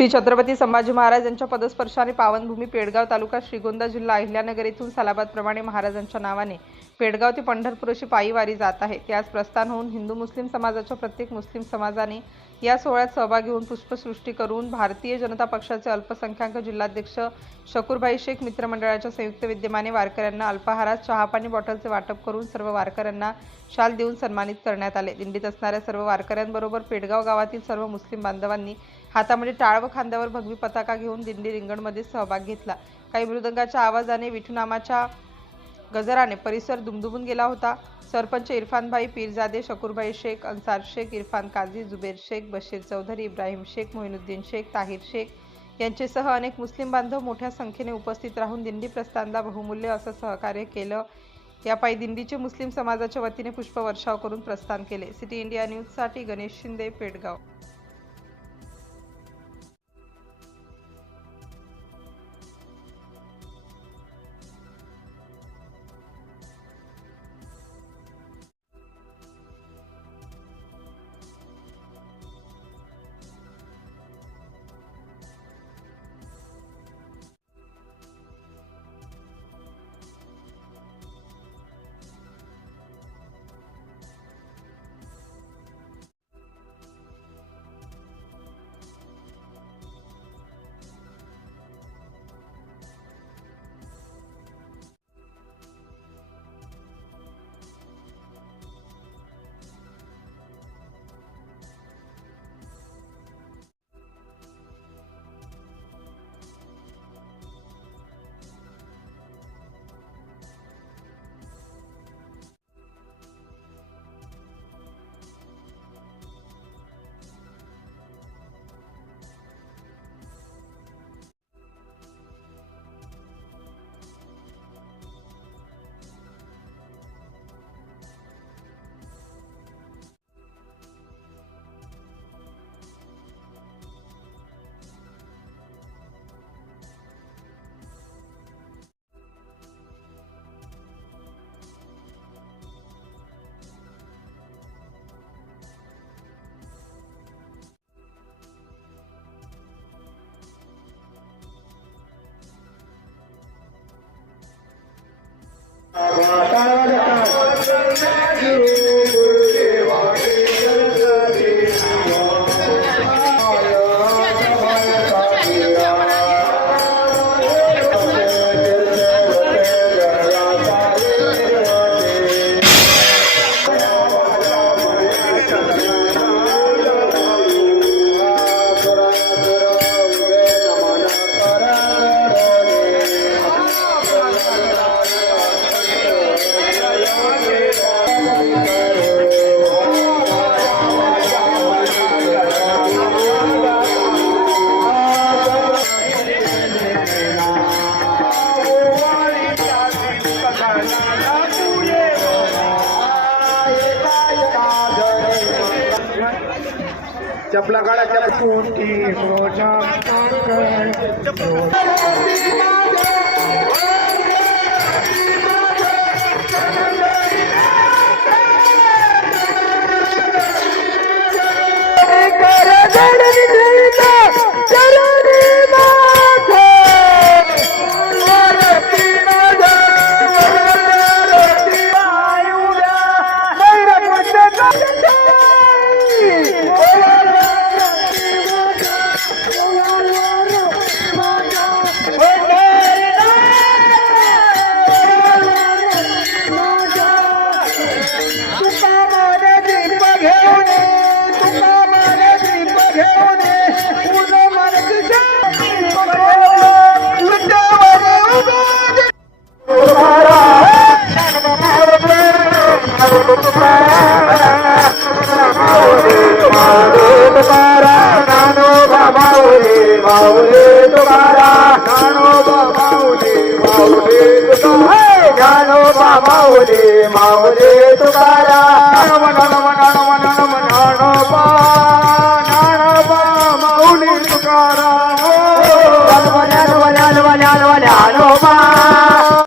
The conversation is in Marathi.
श्री छत्रपती संभाजी महाराज यांच्या पदस्पर्शाने पावनभूमी पेडगाव तालुका श्रीगोंदा जिल्हा अहिल्यानगर येथून सालाबादप्रमाणे महाराजांच्या नावाने पेडगाव ते पंढरपूर अशी पायी वारी जात आहे। त्यास प्रस्थान होऊन हिंदू मुस्लिम समाजाच्या प्रत्येक मुस्लिम समाजाने या सोहळ्यात सहभागी होऊन पुष्पसृष्टी करून भारतीय जनता पक्षाचे अल्पसंख्याक जिल्हाध्यक्ष शकूरभाई शेख मित्रमंडळाच्या संयुक्त विद्यमाने वारकऱ्यांना अल्पाहारात चहापाणी बॉटलचे वाटप करून सर्व वारकऱ्यांना शाल देऊन सन्मानित करण्यात आले। दिंडीत असणाऱ्या सर्व वारकऱ्यांबरोबर पेडगाव गावातील सर्व मुस्लिम बांधवांनी हातामध्ये टाळ व खांद्यावर भगवी पताका घेऊन दिंडी रिंगणमध्ये सहभाग घेतला। काही मृदंगाच्या आवाजाने विठुनामाच्या गजराने परिसर दुमदुमून गेला होता। सरपंच इरफान भाई पीरजादे, शकूरभाई शेख, अंसार शेख, इरफान काझी, जुबेर शेख, बशीर चौधरी, इब्राहिम शेख, मोइनुद्दीन शेख, ताहिर शेख यांच्यासह अनेक मुस्लिम बांधव मोठ्या संख्येने उपस्थित राहून दिंडी प्रस्थानाला बहुमूल्य असं सहकार्य केलं। या पायी दिंडीचे मुस्लिम समाजाच्या वतीने पुष्पवर्षाव करून प्रस्थान केले। सिटी इंडिया न्यूजसाठी गणेश शिंदे, पेडगाव। चपला काढा चपला कोटी रोजा माऊली